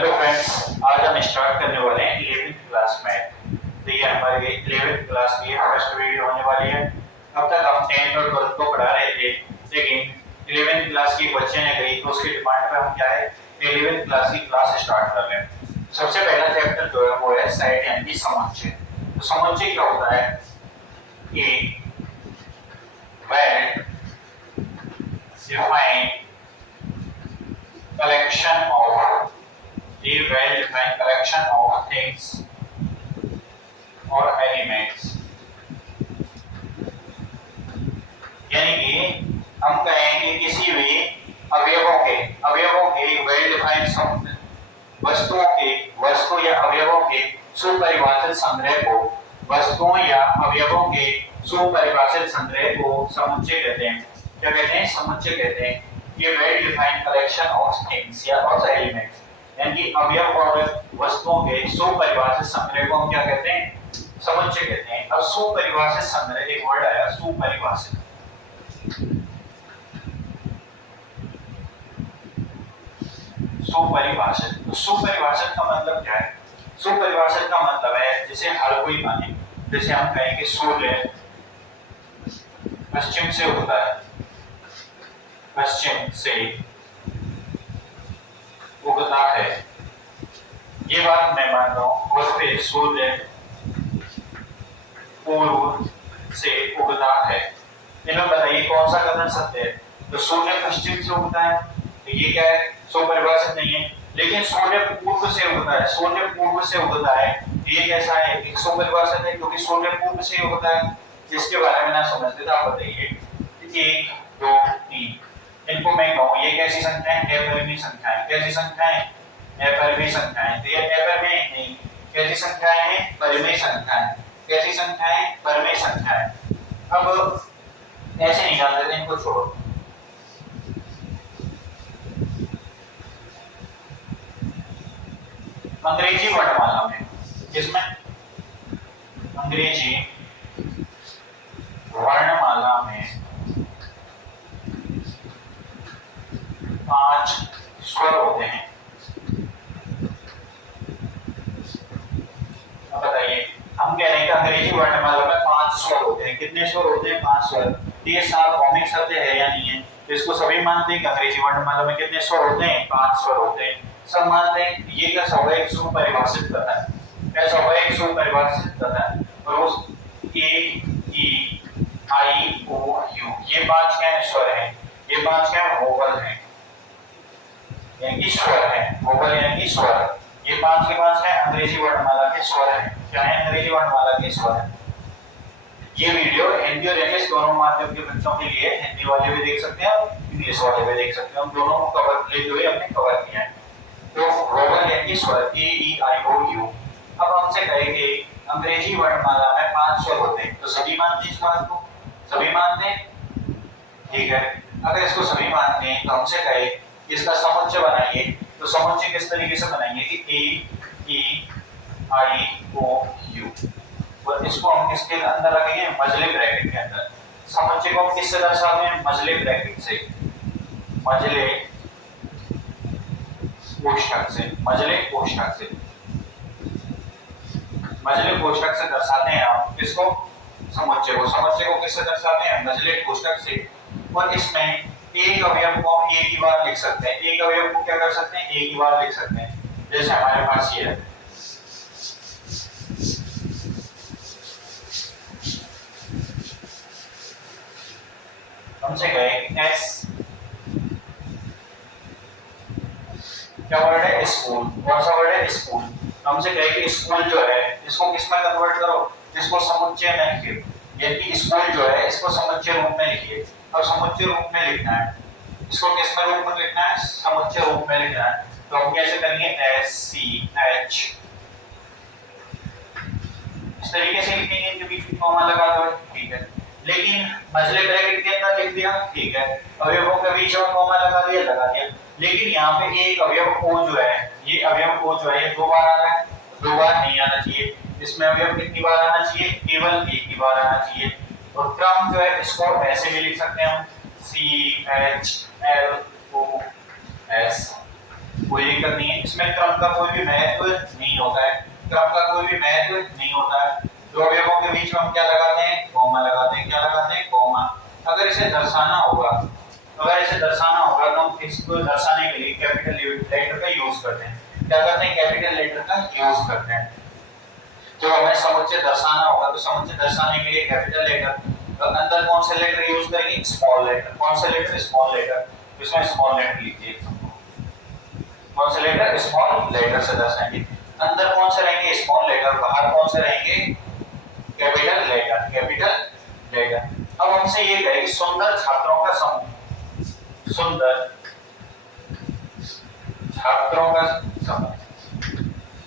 Hello friends, आज हम start करने वाले हैं 11th क्लास मैथ। तो ये हमारी 11th क्लास की फर्स्ट वीडियो होने वाली है। अब तक हम 10th और 12th को पढ़ा रहे थे, लेकिन 11th क्लास की बच्चे ने गई तो उसकी डिमांड पे हम क्या है 11th क्लास की क्लास स्टार्ट कर रहे हैं। सबसे पहला चैप्टर जो है वो है साइड यानी कि समुच्चय। तो समुच्चय क्या होता है कि well defined collection of a well-defined collection of things or elements। यानी कि हम कहेंगे किसी भी अवयवों के वेल डिफाइंड वस्तु या अवयवों के सुपरिभाषित संग्रह को समुच्चय कहते हैं। क्या कहते हैं? समुच्चय कहते हैं। ये well defined collection of things या ऑफ एलिमेंट्स यानी कि अवयव और वस्तुओं के सुपरिभाषित संग्रह को हम क्या कहते हैं? समुच्चय कहते हैं। अब सुपरिभाषित संग्रह एक वर्ड आया, सुपरिभाषित। तो सुपरिभाषित का मतलब क्या है? सुपरिभाषित का मतलब है जिसे हर कोई माने। जैसे हम कहेंगे सूर्य पश्चिम से उगता है, पश्चिम से उगता है, ये बात मैं मान रहा हूं। और फिर सूर्य पूर्व से उगता है। इन्हें बताइए कौन सा कथन सत्य है? तो सूर्य पश्चिम से उगता है, तो ये क्या है? सुपरिभाषित नहीं है। लेकिन सूर्य पूर्व से उगता है, ये कैसा है? एक सुपरिभाषित है क्योंकि सूर्य पूर्व से उगता है। जिसके बारे में ना समझते थे आप बताइए। 1 2 3 इनको मैं कहूं ये कैसी संख्याएं? अपरिमेय संख्याएं। कैसी संख्याएं? अपरिमेय संख्याएं। तो ये अपरिमेय नहीं, कैसी संख्याएं हैं? परिमेय संख्याएं। कैसी संख्याएं? परिमेय संख्याएं। अब ऐसे निकाल देते हैं, इनको छोड़ो। अंग्रेजी वर्णमाला में, किसमें? अंग्रेजी वर्णमाला में 5 स्वर होते हैं। अब बताइए, हम कह रहे हैं कि अंग्रेजी वर्णमाला में 5 स्वर होते हैं। कितने स्वर होते हैं? 5 स्वर। ये सार्वभौमिक शब्द है या नहीं है? तो इसको सभी मानते हैं कि अंग्रेजी वर्णमाला में कितने स्वर होते हैं? 5 स्वर होते हैं। सब मानते हैं। ये क्या स्वाभाविक सुपरिभाषित कथन है? क्या स्वाभाविक सुपरिभाषित कथन? और उस ए ई आई ओ यू ये 5 क्या है? स्वर हैं। ये 5 क्या है? वोवल हैं, यानी स्वर हैं। वोवल यानी स्वर। ये 5 के 5 है अंग्रेजी वर्णमाला के स्वर हैं। क्या है? अंग्रेजी वर्णमाला के स्वर हैं। ये वीडियो हिंदी और इंग्लिश दोनों माध्यम के बच्चों के लिए, हिंदी वाले भी देख सकते हैं और इंग्लिश वाले भी देख सकते हैं। हम दोनों को कवर लेते हुए हमने कवर किया है। तो वोवल यानी स्वर ए ई आई ओ यू। अब हमसे कहेंगे अंग्रेजी वर्णमाला में 5 स्वर होते हैं, तो सभी मानते हैं इस बात को? सभी मानते हैं, ठीक है। अगर इसको सभी मानते हैं तो हमसे कहे इसका समुच्चय बनाइए। तो समुच्चय किस तरीके से बनाएंगे कि ए ई आई ओ यू, और इसको हम किसके अंदर रखेंगे? मझले ब्रैकेट के अंदर। समुच्चय को हम किससे दर्शाते हैं? मझले ब्रैकेट से, मझले कोष्ठक से, मझले कोष्ठक से, मझले कोष्ठक से दर्शाते हैं हम किसको? समुच्चय को। समुच्चय को किससे दर्शाते हैं? मझले कोष्ठक से। और इसमें एक अवयव को हम एक ही बार लिख सकते हैं। एक अवयव को क्या कर सकते हैं? एक ही बार लिख सकते हैं। जैसे हमारे पास ये है, हमसे कहे एस, क्या वर्ड है? स्कूल। कौन सा वर्ड है? स्कूल। हमसे कहे कि स्कूल जो है इसको किस में कन्वर्ट करो? इसको समुच्चय में लिखिए। यानी स्कूल जो है इसको समुच्चय रूप में लिखिए। अब समुच्चय रूप में लिखना है, इसको किस में रूप में लिखना है? समुच्चय रूप में लिखना है। तो हम कैसे करेंगे? एस सी एच, इस तरीके से लिखेंगे, इनके बीच में कॉमा लगा दो, ठीक है। लेकिन मझले ब्रैकेट के अंदर लिख दिया, ठीक है। अवयवों के बीच में कॉमा लगा दिया। लेकिन यहाँ पे एक अवयव ओ जो है, ये अवयव ओ जो है ये 2 बार आ रहा है, 2 बार नहीं आना चाहिए। इसमें अवयव कितनी बार आना चाहिए? केवल एक ही बार आना चाहिए। और क्रम जो है इसको ऐसे भी लिख सकते हैं हम, C H L O S कोई दिक्कत नहीं है। इसमें क्रम का कोई भी महत्व नहीं होता है, क्रम का कोई भी महत्व नहीं होता है। दो अवयवों के बीच में हम क्या लगाते हैं, कॉमा लगाते हैं। क्या लगाते हैं, कॉमा। अगर इसे दर्शाना होगा, तो हम इसको दर्शाने के लिए कैपिटल लेटर का यूज करते हैं। क्या करते हैं, कैपिटल लेटर का यूज करते हैं। तो हमें समुच्चय दर्शाना होगा, तो समुच्चय दर्शाने के लिए कैपिटल लेटर, और अंदर कौन से लेटर यूज करेंगे, स्मॉल लेटर। कौन से लेटर, स्मॉल लेटर। इसमें स्मॉल लेटर लिखिए, कौन से लेटर, स्मॉल लेटर से दर्शाएंगे। अंदर कौन से रहेंगे, स्मॉल लेटर। बाहर कौन से रहेंगे, कैपिटल लेटर, कैपिटल लेटर। अब हमसे ये कहे कि सुंदर छात्रों का समूह, सुंदर छात्रों का समूह,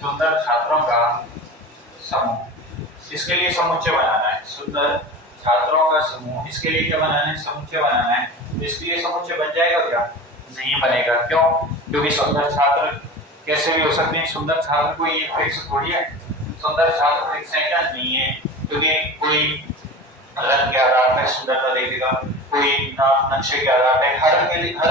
सुंदर छात्रों का समूह। इसके लिए समुच्चय बनाना है, सुंदर छात्रों का समूह। इसके लिए क्या बनाना है, समुच्चय बनाना है। इसलिए समुच्चय बन जाएगा क्या, नहीं बनेगा। क्यों, क्योंकि सुंदर छात्र कैसे भी हो सकते हैं। सुंदर छात्र कोई एक फिक्स थोड़ी है, सुंदर छात्र फिक्स है क्या, नहीं है। क्योंकि कोई रंग के आधार पर सुंदरता देखेगा, कोई नाम नक्शे के आधार पर, हर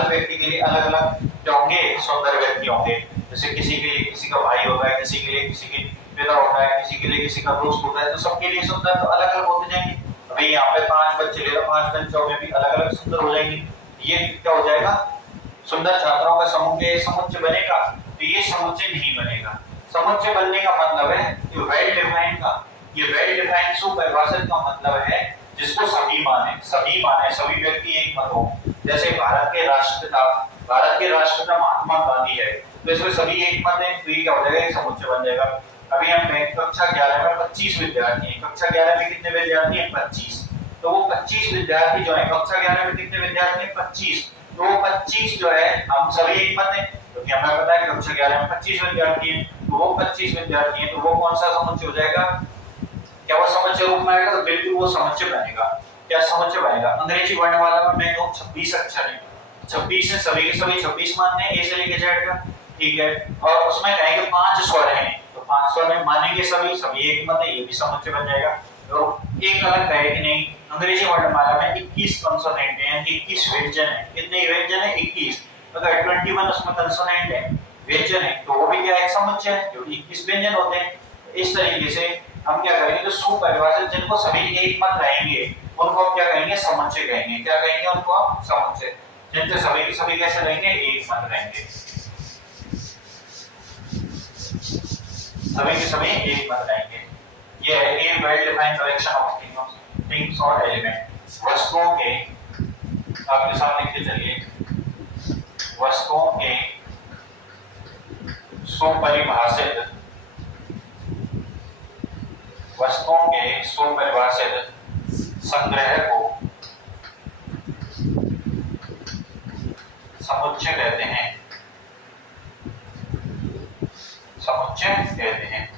व्यक्ति के लिए अलग अलग होंगे, सुंदर व्यक्ति होंगे। जैसे किसी के लिए किसी का भाई होता है, किसी के लिए किसी के पिता होता है, किसी के लिए किसी का दोस्त होता है, तो सबके लिए सुंदर तो अलग अलग होते जाएंगे। अभी यहाँ पे 5 बच्चे ले लो, 5 बच्चों में भी अलग अलग सुंदर हो जाएंगे। ये क्या हो जाएगा, सुंदर छात्रों का समूह के समुच्चय बनेगा। तो ये समुच्चय नहीं बनेगा। समुच्चय बनने का मतलब है कि वेल डिफाइंड का, ये वेल डिफाइंड सुपरिभाषित का मतलब है जिसको सभी माने, सभी व्यक्ति एक मत हो। जैसे भारत के राष्ट्रपिता महात्मा गांधी है, तो इसमें सभी एक मत है, तो ये क्या हो जाएगा, एक समुच्चय बन जाएगा। अभी हम कक्षा 11 में 25 विद्यार्थी हैं। कक्षा 11 में कितने विद्यार्थी हैं, 25। तो वो 25 विद्यार्थी जो है, कक्षा 11 में कितने विद्यार्थी हैं, 25। तो वो 25 जो है, हम सभी एक मत हैं, क्योंकि हमें पता है कक्षा 11 में 25 विद्यार्थी हैं। तो वो 25 विद्यार्थी हैं, तो वो कौन सा समुच्चय हो जाएगा, क्या वो समुच्चय रूप में आएगा, तो बिल्कुल वो समुच्चय बनेगा। क्या समुच्चय बनेगा। अंग्रेजी वर्णमाला में मैं कहूं 26 अक्षर है, 26 है, सभी के सभी 26 मानने हैं, ए से लेके जेड का, ठीक है। और उसमें कहेंगे 5 स्वर हैं, तो 5 स्वर में मानेंगे सभी एक मत है, ये भी समुच्चय बन जाएगा। तो एक अलग कहे कि नहीं, अंग्रेजी वर्णमाला में 21 कंसोनेंट हैं, 21 व्यंजन है। कितने व्यंजन है, 21। अगर 21 उसमें कंसोनेंट है, व्यंजन है, तो वो भी क्या है, समुच्चय है, क्योंकि 21 व्यंजन होते हैं। इस तरीके से हम क्या करेंगे, जो सुपरिभाषित जिनको सभी एक मत रहेंगे उनको हम क्या कहेंगे, समुच्चय कहेंगे। क्या कहेंगे उनको, समुच्चय। जिनके सभी के सभी कैसे रहेंगे, एक मत रहेंगे, सभी के सभी एक मत रहेंगे। ये है a well defined collection of things और एलिमेंट। वस्तुओं के, आपके साथ लिखते चलिए, वस्तुओं के सुपरिभाषित, वस्तुओं के सुपरिभाषित संग्रह को समुच्चय कहते हैं, समुच्चय कहते हैं।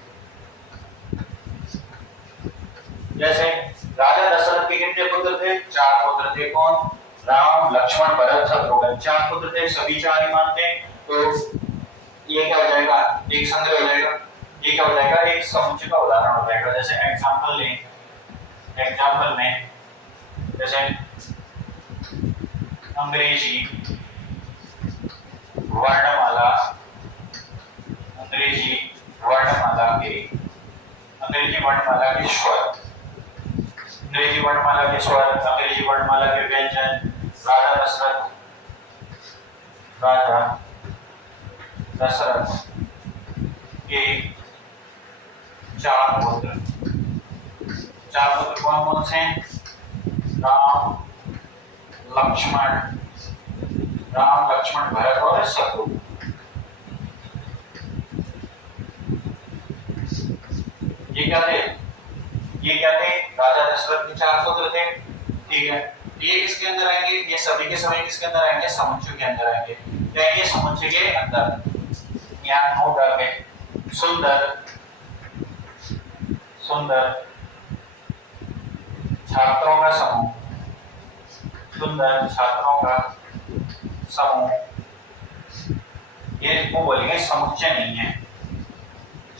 जैसे राजा दशरथ के कितने पुत्र थे, 4 पुत्र थे। कौन, राम, लक्ष्मण, भरत, शत्रुघ्न, 4 पुत्र थे, सभी 4 ही मानते हैं। तो ये क्या हो जाएगा, एक संग्रह हो जाएगा। ये क्या हो जाएगा, एक समुच्चय का उदाहरण हो जाएगा। जैसे एग्जांपल लें, एग्जांपल में जैसे अंग्रेजी वर्णमाला, अंग्रेजी वर्णमाला के, अंग्रेजी वर्णमाला के स्वर, अंग्रेजी वर्णमाला के स्वर, अंग्रेजी वर्णमाला के व्यंजन। राजा दशरथ के 4 पुत्र, 4 पुत्र कौन कौन से हैं, राम, लक्ष्मण, भरत और शत्रुघ्न। ये क्या थे, राजा दशरथ के 4 पुत्र थे, ठीक है। ये किसके अंदर आएंगे, ये सभी के सभी किसके अंदर आएंगे, समुच्चय के अंदर आएंगे। क्या ये समुच्चय के अंदर, यहाँ नोट डाल के, सुंदर छात्रों का समूह, सुंदर छात्रों का समूह, ये वो बोलेंगे समुच्चय नहीं है,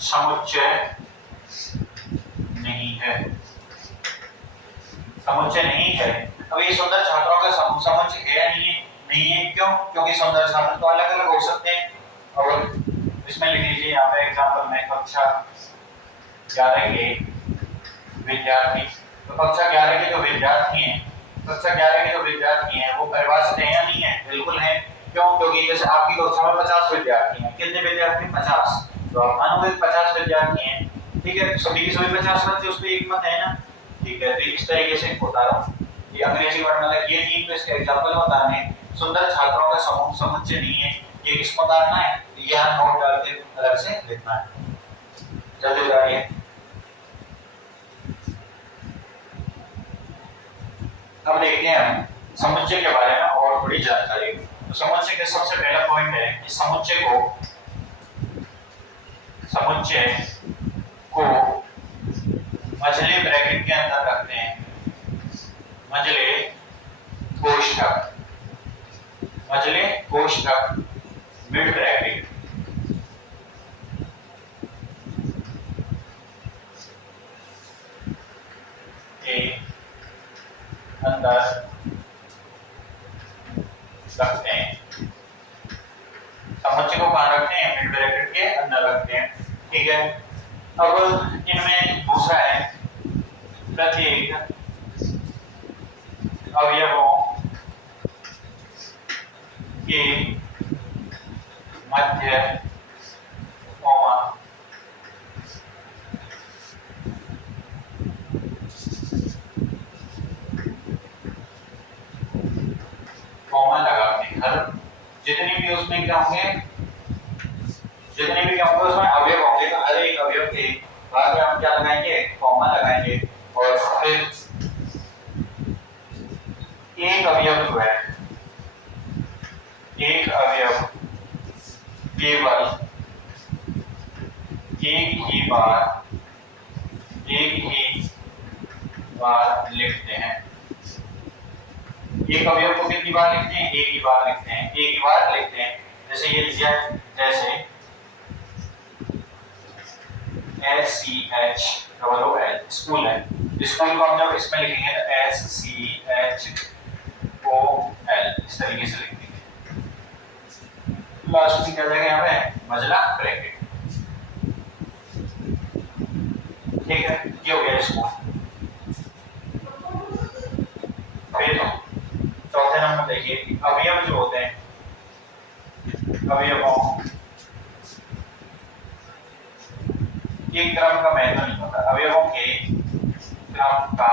समुच्चय नहीं है, समुच्चय नहीं है। अब ये सुंदर छात्रों का समूह समुच्चय है या नहीं है, नहीं है। क्यों, क्योंकि सुंदर छात्र तो अलग अलग हो सकते हैं, और इसमें लिख लीजिए यहाँ पे एग्जाम्पल में कक्षा 11 के विद्यार्थी। तो कक्षा 11 के जो विद्यार्थी हैं, कक्षा 11 के जो विद्यार्थी हैं वो परिभाषित है या नहीं है? बिल्कुल है। क्यों? क्योंकि जैसे आपकी कक्षा में 50 विद्यार्थी हैं, कितने विद्यार्थी? 50। तो आप मानोगे 50 विद्यार्थी हैं, ठीक है, सभी के सभी 50 बच्चे उसमें एक मत है ना, ठीक है। तो इस तरीके से बता रहा हूँ कि अंग्रेजी वर्णमाला ये तीन तो इसके एग्जांपल बताने, सुंदर छात्रों का समूह समुच्चय नहीं है, ये किसको उतारना है? यह नोट डाल के अलग से लिखना है। जल्दी बताइए। अब देखते हैं हम समुच्चय के बारे में और थोड़ी जानकारी। तो समुच्चय के सबसे पहला पॉइंट है कि समुच्चय को मझले ब्रैकेट के अंदर रखते हैं। मझले कोष्ठक मिड ब्रैकेट के अंदर रखते हैं। समुच्चय को कहां रखते हैं? मिड ब्रैकेट के अंदर रखते हैं, ठीक है। अब इनमें दूसरा है प्रत्येक अवयवों के मध्य कॉमा लगाते हैं। हर जितने भी उसमें क्या होंगे, उसमें अवयव होंगे, तो हर एक अवयव के बाद में हम क्या लगाएंगे? कॉमा लगाएंगे। और फिर एक अवयव जो है, एक अवयव केवल एक ही बार लिखते हैं। एक अवयव को कितनी बार लिखते हैं? एक ही बार लिखते हैं। जैसे ये लिखा है, जैसे SCHOOL स्कूल है, स्कूल को हम जब इसमें लिखेंगे SCHOOL इस तरीके से लिख देंगे। लास्ट में क्या जाएगा यहाँ पे? मझला ब्रैकेट, ठीक है। ये हो गया स्कूल। फिर चौथे नंबर देखिए, अवयव जो होते हैं, अवयवों के क्रम का महत्व नहीं होता। अवयवों के क्रम का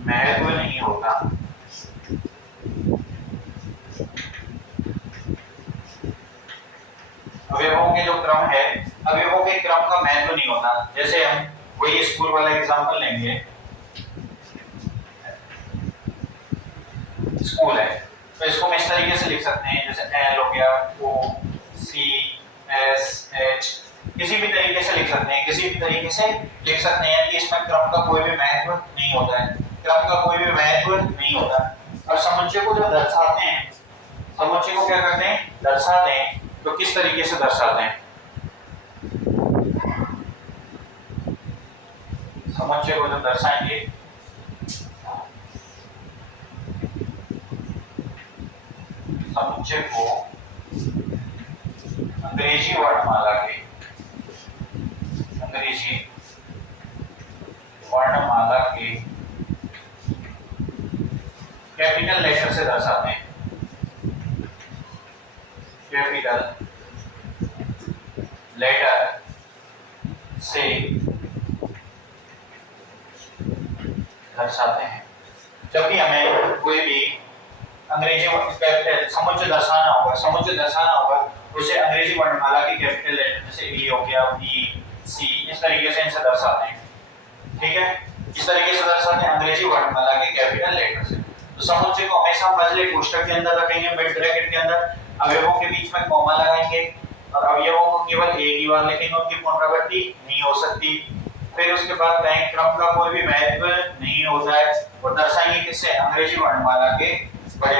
महत्व नहीं होता। अवयवों के जो क्रम है, अवयवों के क्रम का महत्व नहीं होता। जैसे हम वही स्कूल वाला एग्जांपल लेंगे, स्कूल है, तो इसको हम इस तरीके से लिख सकते हैं, जैसे L हो गया, O C S H, किसी भी तरीके से लिख सकते हैं, कि इसमें क्रम का कोई भी महत्व नहीं होता है, अब समुच्चय को जब दर्शाते हैं, समुच्चय को क्या करते हैं? दर्शाते हैं। तो किस तरीके से दर्शाते हैं? समुच्चय को जब दर्शाएंगे, समुच्चय को अंग्रेजी वर्णमाला के कैपिटल लेटर से दर्शाते हैं। कैपिटल लेटर से दर्शाते हैं। जब भी हमें कोई भी अंग्रेजी समुच्चय दर्शाना होगा, उसे अंग्रेजी वर्णमाला की कैपिटल लेटर जैसे E हो गया, B, C, इस तरीके से इनसे दर्शाते हैं, ठीक है। इस तरीके से दर्शाते हैं अंग्रेजी वर्णमाला के कैपिटल लेटर से। तो समुच्चय को हमेशा मझले कोष्ठक के अंदर रखेंगे, मिड ब्रैकेट के अंदर, अवयवों के बीच में कॉमा लगाएंगे और अवयवों को केवल एक ही बार लिखेंगे, उनकी पुनरावृत्ति नहीं हो सकती। फिर उसके बाद बैंक क्रम का कोई भी महत्व नहीं होता है, और दर्शाएंगे किससे? अंग्रेजी वर्णमाला के बड़े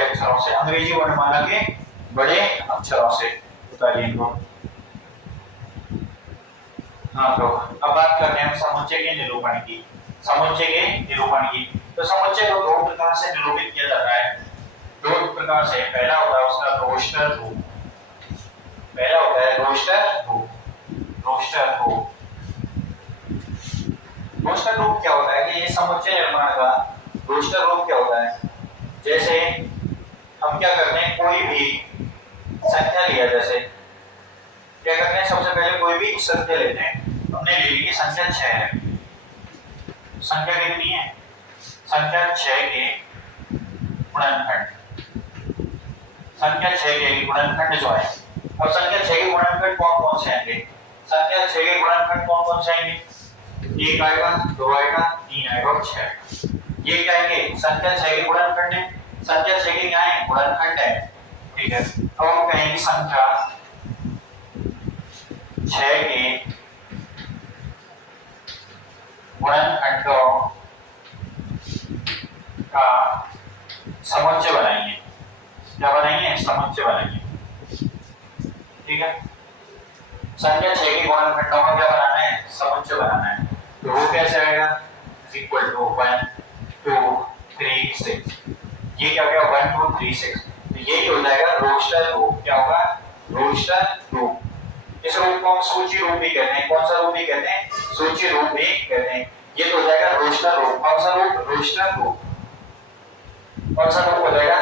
अक्षरों से, बताइए इनको। हाँ, तो अब बात करते हैं समुच्चय के निरूपण की। तो समुच्चय को दो प्रकार से निरूपित किया जाता है, दो प्रकार से पहला होता है उसका रोस्टर रूप, पहला होता है रोस्टर रूप। रोस्टर रूप, रोस्टर रूप क्या होता है कि ये समुच्चय निर्माण का रोस्टर रूप क्या होता है, जैसे हम क्या करते हैं कोई भी संख्या लिया, जैसे क्या करते हैं सबसे पहले कोई भी संख्या लेते हैं, हमने ले ली कि संख्या 6 है, संख्या कितनी है, संख्या 6 के गुणनखंड, संख्या 6 के गुणनखंड जो है, अब संख्या 6 के गुणनखंड कौन कौन से आएंगे, संख्या 6 के गुणनखंड कौन कौन से आएंगे, 1 आएगा, 2 आएगा, 3 आएगा और 6 आएगा। ये क्या है, संख्या 6 के गुणनखंड है, संख्या 6 के क्या है, गुणनखंड है, ठीक है। अब हम कहेंगे संख्या 6 के गुणनखंडों का समुच्चय बनाएंगे, क्या बनाएंगे, समुच्चय बनाएंगे, ठीक है। संख्या 6 के गुणनखंडों का क्या बनाना है, समुच्चय बनाना है, तो वो कैसे आएगा, इक्वल टू 1 2 3 6, ये क्या हो गया 1 2 3 6, तो यही हो जाएगा रोस्टर रूप, क्या होगा, रोस्टर रूप। इस रूप को हम सूची रूप भी कहते हैं, कौन सा रूप भी कहते हैं, सूची रूप भी कहते हैं। ये तो हो जाएगा रोस्टर रूप, कौन सा रूप, रोस्टर रूप, कौन सा रूप हो जाएगा,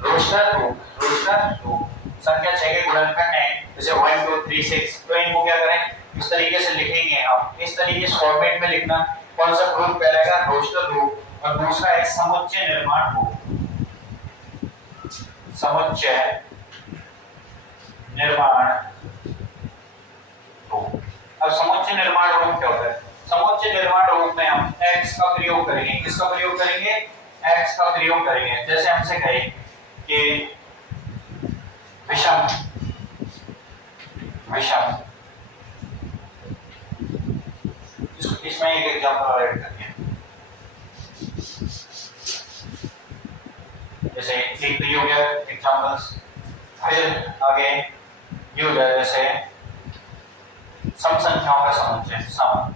रोस्टर रूप, रोस्टर रूप। संख्या 6 के गुणनखंड है, जैसे 1 2 3 6, तो इनको क्या करें, इस तरीके से लिखेंगे आप, इस तरीके से फॉर्मेट में लिखना, कौन सा रूप कहलाएगा, रोस्टर रूप, और दूसरा है समुच्चय निर्माण रूप, समुच्चय निर्माण रूप। अब समुच्चय निर्माण रूप क्या होता है, समुच्चय निर्माण रूप में हम x का प्रयोग करेंगे, किसका प्रयोग करेंगे, x का प्रयोग करेंगे। जैसे हमसे कहे कि विषम, विषम, इसमें एक एग्जांपल ऐड करते हैं, जैसे एक तो हो गया एग्जांपल्स, फिर आगे ये हो जाए जैसे सम संख्याओं का समुच्चय, सम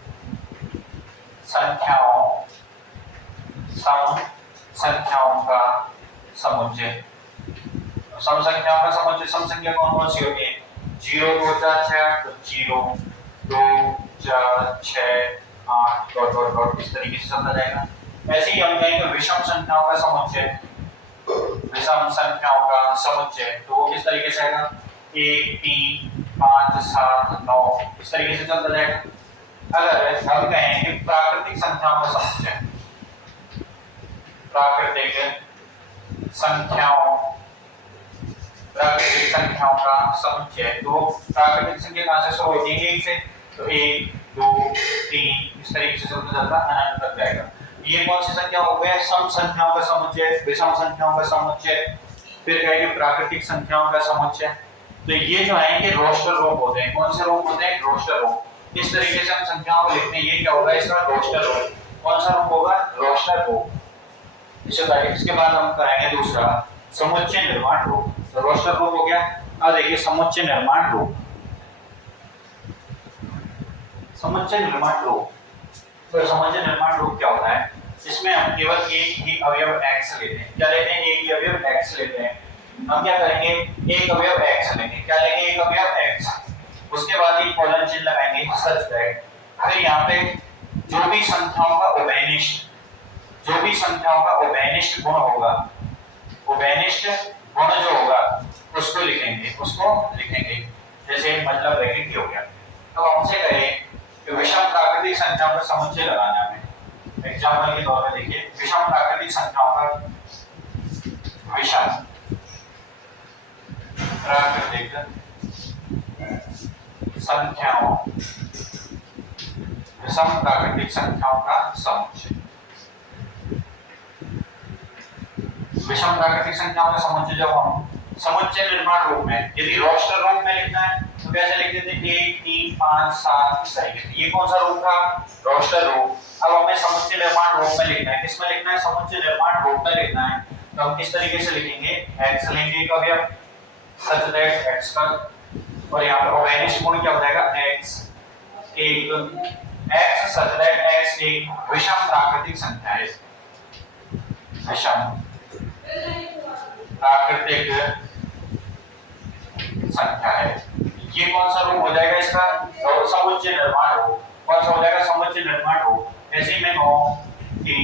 संख्याओं, सम संख्याओं का समुच्चय, सम संख्याओं का समुच्चय, सम संख्या कौन कौन सी होती है, 0 2 4 6, तो 0 2 4 6 8 डॉट डॉट डॉट, इस तरीके से चलता जाएगा। ऐसे ही हम कहेंगे विषम संख्याओं का समुच्चय, विषम संख्याओं का समुच्चय, तो वो किस तरीके से आएगा, 1 3 5 7 9, इस तरीके से चलता जाएगा। अगर हम कहें कि प्राकृतिक संख्याओं का समुच्चय, प्राकृतिक संख्याओं, प्राकृतिक संख्याओं का समुच्चय, तो प्राकृतिक संख्या कहां से शुरू होती है, 1 से, तो 1 2 3, इस तरीके से चलता चलता अनंत तक जाएगा। ये कौन सी संख्या हो गया, सम संख्याओं का समुच्चय, विषम संख्याओं का समुच्चय, फिर कहेंगे प्राकृतिक संख्याओं का समुच्चय। तो ये जो है कि रोस्टर रूप होते हैं, कौन से रूप होते हैं, रोस्टर रूप। इस तरीके से हम संख्याओं को लिखते हैं, ये क्या होगा, इसका रोस्टर रूप, कौन सा रूप होगा, रोस्टर रूप। इसके बाद हम करेंगे दूसरा समुच्चय निर्माण रूप, तो रोस्टर रूप हो गया। अब देखिए समुच्चय निर्माण रूप, समुच्चय निर्माण रूप, तो समुच्चय निर्माण रूप क्या होता है, इसमें हम केवल एक ही अवयव x लेते हैं, क्या लेते हैं, एक ही अवयव x लेते हैं। हम क्या करेंगे, एक अवयव x लेंगे, क्या लेंगे, एक अवयव x, उसके बाद एक कॉलन चिन्ह लगाएंगे सच दैट, फिर यहाँ पे जो भी संख्याओं का उभयनिष्ठ, जो भी संख्याओं का उभयनिष्ठ गुण होगा, उभयनिष्ठ गुण जो होगा उसको लिखेंगे, उसको लिखेंगे, जैसे मतलब ब्रैकेट हो गया। तो हमसे कहें कि विषम प्राकृतिक संख्याओं का समुच्चय लगाना है, एग्जांपल के तौर पे देखिए, विषम प्राकृतिक संख्याओं का, विषम प्राकृतिक संख्याओं, विषम प्राकृतिक संख्याओं का समुच्चय, विषम प्राकृतिक संख्याओं का समुच्चय जब हम समुच्चय निर्माण रूप में, यदि रोस्टर रूप में लिखना है तो कैसे लिख देते हैं, 1 3 5 7, इस तरीके से। ये कौन सा रूप था, रोस्टर रूप। अब हमें समुच्चय निर्माण रूप में लिखना है, किसमें लिखना है, समुच्चय निर्माण रूप में लिखना है, तो हम किस तरीके से लिखेंगे, x लेंगे एक अवयव सच दैट x का, और यहाँ पर उभयनिष्ठ गुण क्या हो जाएगा, x सच दैट x एक विषम प्राकृतिक संख्या है, विषम प्राकृतिक संख्या है। ये कौन सा रूप हो जाएगा इसका? समुच्चय निर्माण हो। कौन सा हो जाएगा? समुच्चय निर्माण हो। ऐसे में कहूं कि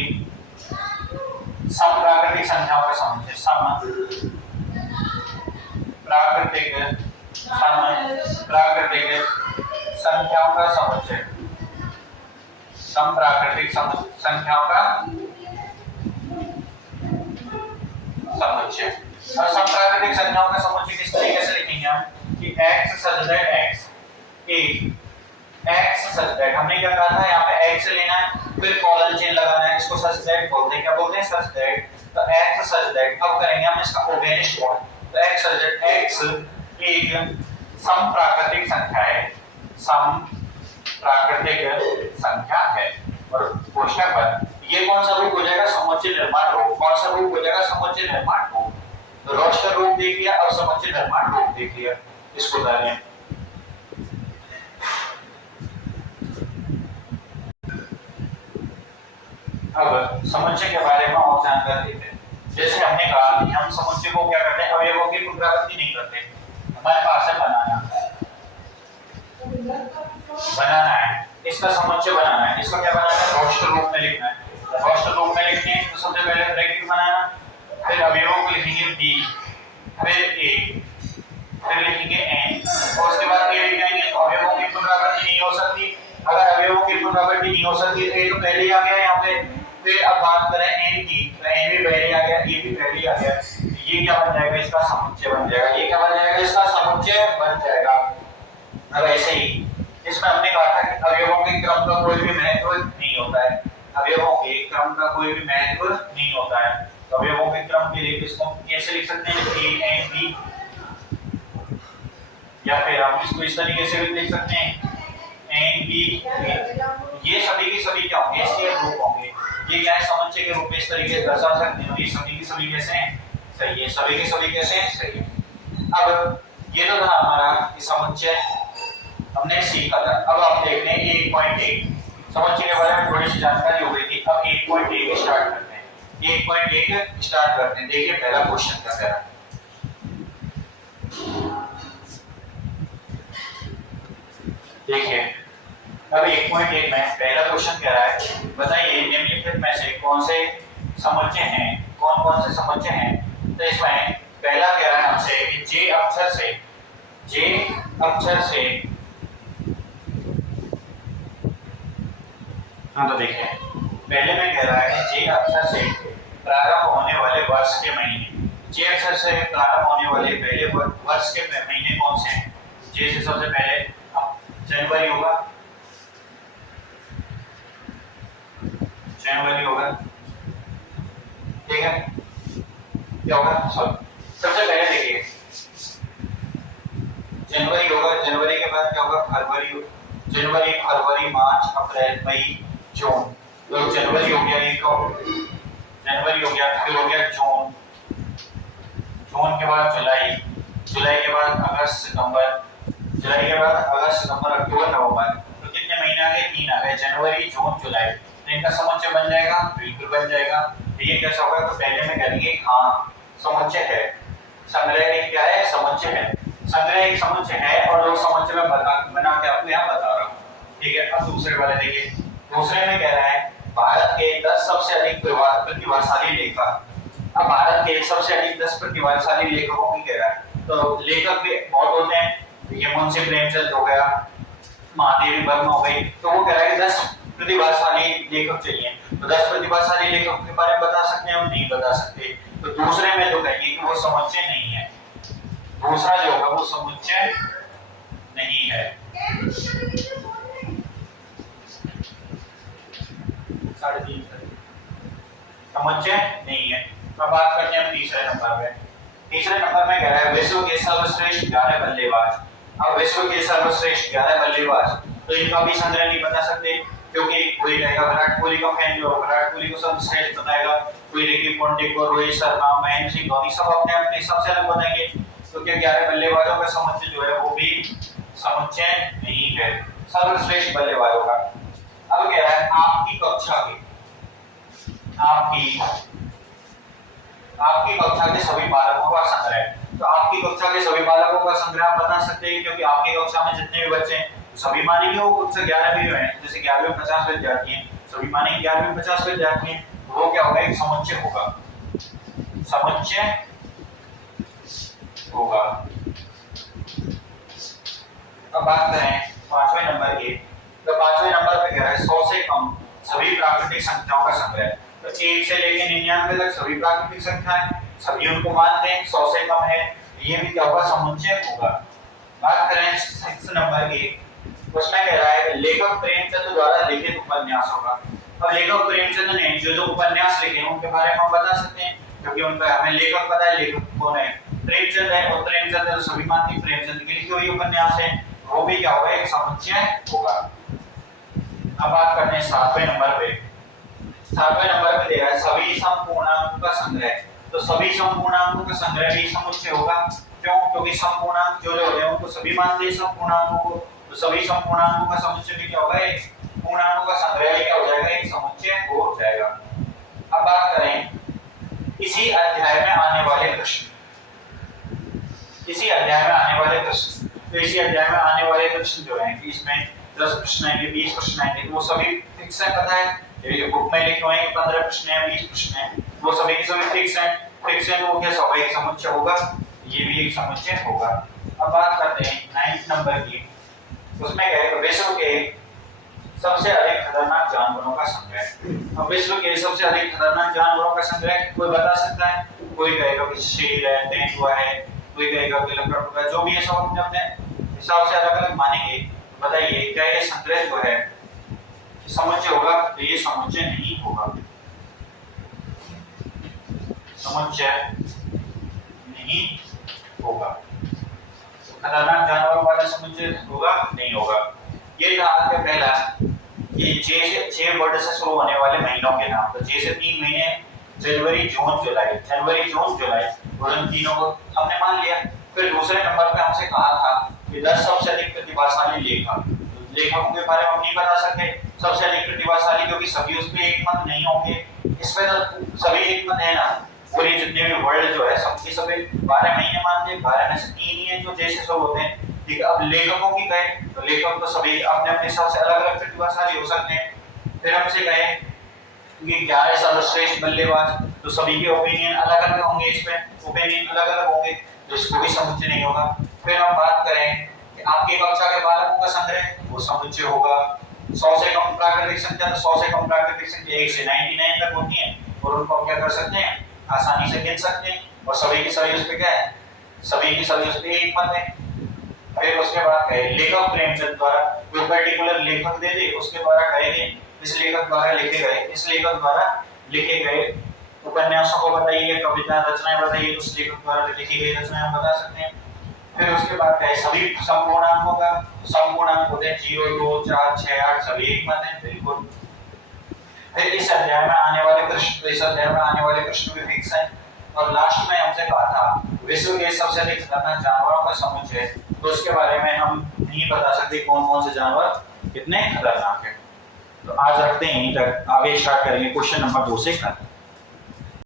सम प्राकृतिक संख्याओं का समुच्चय, सम प्राकृतिक संख्याओं का समुच्चय, सम प्राकृतिक संख्याओं का समुच्चय। और सम प्राकृतिक संख्याओं का समुच्चय किस तरीके से लिखेंगे हम कि x such that x, एक x such that, हमने क्या कहा था यहाँ पे x लेना है, फिर कॉलन चेन लगाना है, इसको such that बोलते हैं। क्या बोलते हैं? such that। तो x such that, अब करेंगे हम इसका ऑर्गेनिक फॉर्म। तो x such that, x एक सम प्राकृतिक संख्या है, सम प्राकृतिक संख्या है। और कोष्ठक पर ये कौन सा रूप हो जाएगा? समुच्चय निर्माण रूप। कौन सा रूप हो जाएगा? समुच्चय निर्माण रूप। तो रोस्टर रूप देख लिया और समुच्चय निर्माण रूप देख लिया। इसको उदाहरण अब समुच्चय के बारे में और जानकारी देते हैं। जैसे हमने कहा कि हम समुच्चय को क्या करते हैं? अवयवों की पुनरावृत्ति नहीं करते। हमारे पास है बनाना है, इसका समुच्चय बनाना है। इसको क्या बनाना है? रोस्टर रूप में लिखना है। रोस्टर रूप में लिखते हैं तो सबसे पहले ब्रैकेट बनाना, फिर अवयवों को लिखेंगे b, फिर a, फिर लिखेंगे n, और उसके बाद a लिखेंगे। तो अवयवों की पुनरावृत्ति नहीं हो सकती। अगर अवयवों की पुनरावृत्ति नहीं हो सकती तो a तो पहले ही आ गया यहाँ पे। फिर अब बात करें n की, तो n भी पहले आ गया, a भी पहले आ गया। ये क्या बन जाएगा? इसका समुच्चय बन जाएगा। ये क्या बन जाएगा? इसका समुच्चय बन जाएगा। अब ऐसे ही इसमें हमने कहा था कि अवयवों के क्रम का कोई भी महत्व नहीं होता है। अवयवों के क्रम का कोई भी महत्व नहीं होता है। तो अवयवों के क्रम के लिए इसको कैसे लिख सकते हैं? a n b, या फिर हम इसको इस तरीके से भी लिख सकते हैं n b a। ये सभी की सभी क्या होंगे? इसके रूप होंगे। ये क्या है? समुच्चय के रूप में इस तरीके से दर्शा सकते हैं। ये सभी की सभी कैसे हैं? सही है। सभी की सभी कैसे हैं? सही है। अब ये तो था हमारा समुच्चय, हमने सीखा था। अब आप देख लें 1.1 समुच्चय के बारे में थोड़ी सी जानकारी हो गई थी। अब 1.1 स्टार्ट करते हैं। 1.1 स्टार्ट करते हैं। देखिए पहला क्वेश्चन क्या कह रहा है। देखिए अब 1.1 में पहला क्वेश्चन कह रहा है, बताइए निम्नलिखित में से कौन से समुच्चय हैं? कौन कौन से समुच्चय हैं? तो इसमें पहला कह रहा है हमसे कि जे अक्षर से हाँ, तो देखिए पहले में कह रहा है जे अक्षर से प्रारंभ होने वाले वर्ष के महीने। जे अक्षर से प्रारंभ होने वाले पहले वर्ष के महीने कौन से हैं? जे से सबसे पहले जनवरी होगा, जनवरी होगा, ठीक है। क्या होगा? सबसे पहले देखिए जनवरी होगा। जनवरी के बाद क्या होगा? फरवरी, जनवरी, फरवरी, मार्च, अप्रैल, मई, जून। तो जनवरी हो गया, एक जनवरी हो गया, फिर हो गया जून, जून के बाद जुलाई, जुलाई के बाद अगस्त, सितंबर, जुलाई के बाद अगस्त, सितंबर, अक्टूबर, नवंबर। तो कितने महीने आ गए? 3 आ गए, जनवरी, जून, जुलाई। तो इनका समुच्चय बन जाएगा? बिल्कुल बन जाएगा। ये कैसा होगा? तो पहले में करेंगे हाँ समुच्चय है। संग्रह एक क्या है? समुच्चय है। संग्रह एक समुच्चय है और दो समुच्चय में बना के आपको यहाँ बता रहा हूँ, ठीक है। अब दूसरे वाले देखिए, दूसरे में कह रहा है भारत के 10 सबसे अधिक प्रतिभाशाली लेखक। अब भारत के सबसे अधिक 10 प्रतिभाशाली लेखकों की कह रहा है। तो लेखक भी बहुत होते हैं, ये मुंशी प्रेमचंद हो गया, महादेवी वर्मा हो गई। तो वो कह रहा है 10 प्रतिभाशाली लेखक चाहिए। तो 10 प्रतिभाशाली लेखकों के बारे में बता सकते हैं? हम नहीं बता सकते। तो दूसरे में जो कहेंगे कि वो समुच्चय नहीं है, दूसरा जो होगा वो समुच्चय नहीं है। समुच्चय नहीं है। अब बात करते हैं तीसरे नंबर पे। तीसरे नंबर में कह रहा है विश्व के सर्वश्रेष्ठ 11 बल्लेबाज। अब विश्व के सर्वश्रेष्ठ 11 बल्लेबाज, तो इनका भी संग्रह नहीं बता सकते क्योंकि कोई कहेगा विराट कोहली का फैन जो विराट कोहली को सर्वश्रेष्ठ बताएगा, कोई रिकी पॉन्टिंग को, रोहित शर्मा, महेंद्र सिंह धोनी, सब अपने अपने हिसाब से अलग बताएंगे। तो क्या 11 बल्लेबाजों का समुच्चय जो है वो भी समुच्चय नहीं है, सर्वश्रेष्ठ बल्लेबाजों का। अब कह रहा है आपकी आपकी कक्षा के सभी बालकों का संग्रह। तो आपकी कक्षा के सभी बालकों का संग्रह आप बता सकते हैं, क्योंकि आपकी कक्षा में जितने भी बच्चे हैं सभी मानेंगे वो कक्षा 11 भी हैं। जैसे 11वीं में 50 विद्यार्थी हैं, सभी मानेंगे 11वीं में 50 विद्यार्थी हैं, वो क्या होगा, एक समुच्चय होगा, समुच्चय होगा। अब बात करें 5वें नंबर की, तो 5वें नंबर पे क्या है, 100 से कम सभी प्राकृतिक संख्याओं का संग्रह। तो 1 से लेकर 99 तक सभी प्राकृतिक संख्याएं, सभी उनको मानते हैं, 100 से कम है, ये भी क्या होगा, समुच्चय होगा। बात करें 6 नंबर की, उसमें कह रहा है लेखक प्रेमचंद द्वारा लिखित उपन्यास होगा। अब लेखक प्रेमचंद ने जो उपन्यास लिखे हैं उनके बारे में हम बता सकते हैं, क्योंकि उनका हमें लेखक पता है, लेखक कौन है, प्रेमचंद है, और प्रेमचंद तो सभी मानते हैं प्रेमचंद की लिखी हुई उपन्यास है, वो भी क्या होगा, एक समुच्चय होगा। अब बात करते हैं 7वें नंबर पे। 7वें नंबर पे दिया है सभी समपूर्णांकों का संग्रह। तो सभी समपूर्णांकों का संग्रह भी समुच्चय होगा। क्यों? क्योंकि समपूर्णांक जो होते हैं उनको सभी मानते हैं समपूर्णांकों को, तो सभी समपूर्णांकों का समुच्चय भी क्या होगा, एक पूर्णांकों का संग्रह क्या हो जाएगा, एक समुच्चय हो जाएगा। अब बात करें इसी अध्याय में आने वाले प्रश्न, इसी अध्याय में आने वाले प्रश्न, तो इसी अध्याय में आने वाले प्रश्न जो हैं कि इसमें 10 प्रश्न आएंगे, 20 प्रश्न आएंगे, वो सभी फिक्स है, पता है, ये बुक में लिखे हुए हैं 15 प्रश्न है, 20 प्रश्न है, वो सभी के सभी फिक्स है, फिक्स है, तो वो क्या होगा, एक समुच्चय होगा, ये भी एक समुच्चय होगा। अब बात करते हैं 9 नंबर की, उसमें क्या है, विश्व के सबसे अधिक खतरनाक जानवरों का संग्रह। अब विश्व के सबसे अधिक खतरनाक जानवरों का संग्रह कोई बता सकता है? कोई कहेगा कि शेर है, तेंदुआ है, कोई कहेगा कि लकड़बग्घा, जो भी है सब अपने अपने हिसाब से अलग अलग मानेंगे। बताइए क्या ये संग्रह जो है समुच्चय होगा? तो ये समुच्चय नहीं होगा, समुच्चय नहीं होगा। खतरनाक जानवरों वाला समुच्चय होगा नहीं होगा। ये था आपका पहला कि जे से 6 वर्ड से शुरू होने वाले महीनों के नाम। तो जे से 3 महीने जनवरी जून जुलाई, जनवरी जून जुलाई, और इन तीनों को हमने मान लिया। फिर दूसरे नंबर पे हमसे कहा था कि 10 सबसे अधिक प्रतिभाशाली लेखक। लेखकों के बारे में हम नहीं बता सकते सबसे अधिक प्रतिभाशाली, क्योंकि सभी उस पे एक मत नहीं होंगे। इसमें तो सभी एक मत है ना, पूरे जितने भी वर्ल्ड जो है सबके सभी 12 महीने मानते हैं, 12 में से 3 ही है जो जैसे सब होते हैं। ठीक है, अब लेखकों की कहे तो लेखक तो सभी अपने अपने हिसाब से अलग अलग प्रतिभाशाली हो सकते हैं। फिर हमसे कहे कि 11 सर्वश्रेष्ठ बल्लेबाज, तो सभी के ओपिनियन अलग अलग होंगे, इसमें ओपिनियन अलग अलग होंगे, तो इसको भी समुच्चय नहीं होगा। फिर हम बात करें कि आपकी कक्षा के बालकों का संग्रह, वो समुच्चय होगा। 100 से कम प्राकृतिक संख्या, तो 100 से कम प्राकृतिक संख्या 1 से 99 तक होती है, और उनको क्या कर सकते हैं, आसानी से गिन सकते हैं, और सभी के सभी उस पे क्या है, सभी के सभी उस पे एक मत है। फिर उसके बाद कहे लेखक प्रेमचंद द्वारा, कोई पर्टिकुलर लेखक दे दे, उसके द्वारा कहेंगे इस लेखक द्वारा लिखे गए, इस लेखक द्वारा लिखे गए उपन्यासों को बताइए, कविता रचनाएं बताइए, उस लेखक द्वारा लिखी गई रचनाएं हम बता सकते हैं। फिर उसके बाद कहे सभी समपूर्णांकों का, समपूर्णांक होते हैं 0, 2, 4, 6, 8, सभी एक मत है, बिल्कुल। फिर इस अध्याय में आने वाले प्रश्न, तो इस अध्याय में आने वाले प्रश्न भी फिक्स हैं। और लास्ट में हमसे कहा था विश्व के सबसे अधिक खतरनाक जानवरों का समुच्चय, तो उसके बारे में हम नहीं बता सकते कौन कौन से जानवर कितने खतरनाक हैं। तो आज रखते हैं यहीं तक, आगे स्टार्ट करेंगे क्वेश्चन नंबर 2 से।